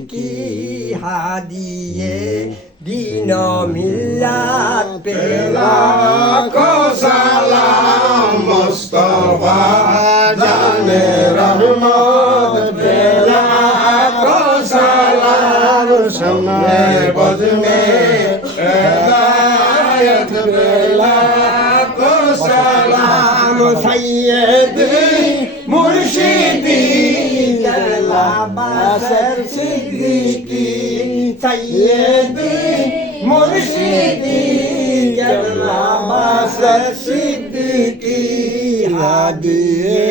সিদ্দিকি হাদিয়ে দিন মিল্লাত পেলা লাখো সালাম মুস্তাফা জানে রহমত पे लाखो सलाम शम्मे बज़ में हिदायत पे लाखो सलाम सैयदी मुर्शिदी करला बासर सिद्दीकी सैयदी मुर्शिदी करला बासर सिद्दीकी हादिए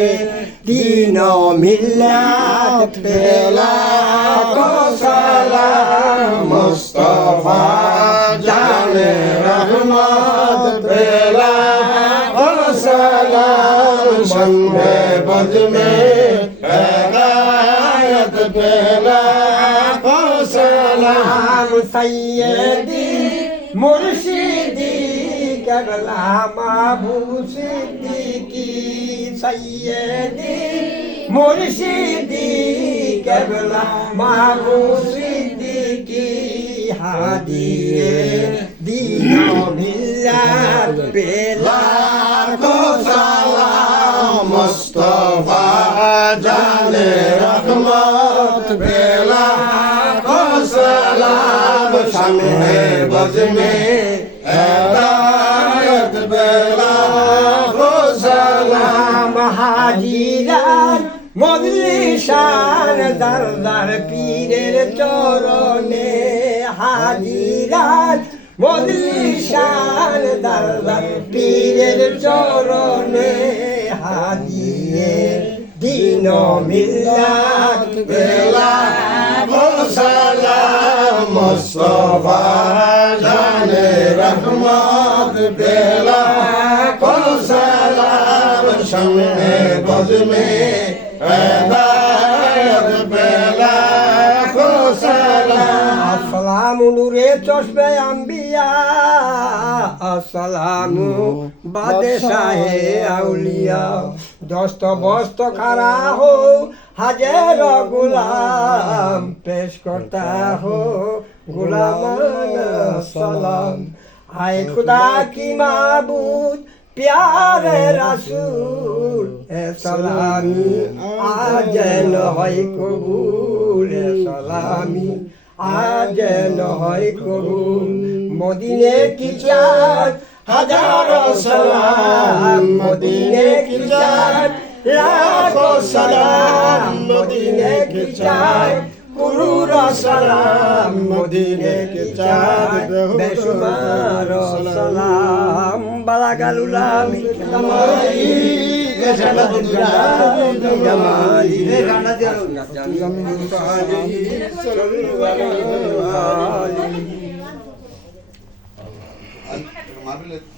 दीनो मिल्लत पे लाखो सलाम मुस्तफा जाने रहमत पे लाखो सलाम शम्मे बज़ में हिदायत पे लाखो सलाम सैयदी मुर्शिदी करला महबूब सिद्दीकी सैयदी मुर्शिदी करला महबूब सिद्दीकी हादिए दीनो मिल्लत पे लाखो सलाम मुस्तफा जाने रहमत पे लाखो सलाम शम्मे बज़ में हिदायत पे लाखो सलाम হাজিরান মজলিসান দরদার পীরের চরণে হাজিরান মজলিসান দরদার পীরের চরণে হাজিয়ে দিন মিল্লাত पे लाखो सलाम मुस्तफा जाने रहमत पे लाखो सलाम शम्मे बज़ में हिदायत पे लाखो सलाम আসসালামু নূরে চশমে আম্বিয়া আসসালামু বাদশাহে আউলিয়া দস্ত বস্ত খারা হো হাজার গুলাম পেশ করতা হো গুলামানা সালাম আয় খুদা কি মাবুদ प्यारे रसूल ए सलामी आज न হয় কবুল এ সলামি আজ ন হয় কবুল মদিনে কি চাঁদ হাজারো সালাম মদিনে কি চাঁদ লাখো সালাম মদিনে কি চাঁদ কুরুর সালাম মদিনে কি চাঁদ বেশুমার সালাম বালাগালুলামি কামালি জামালি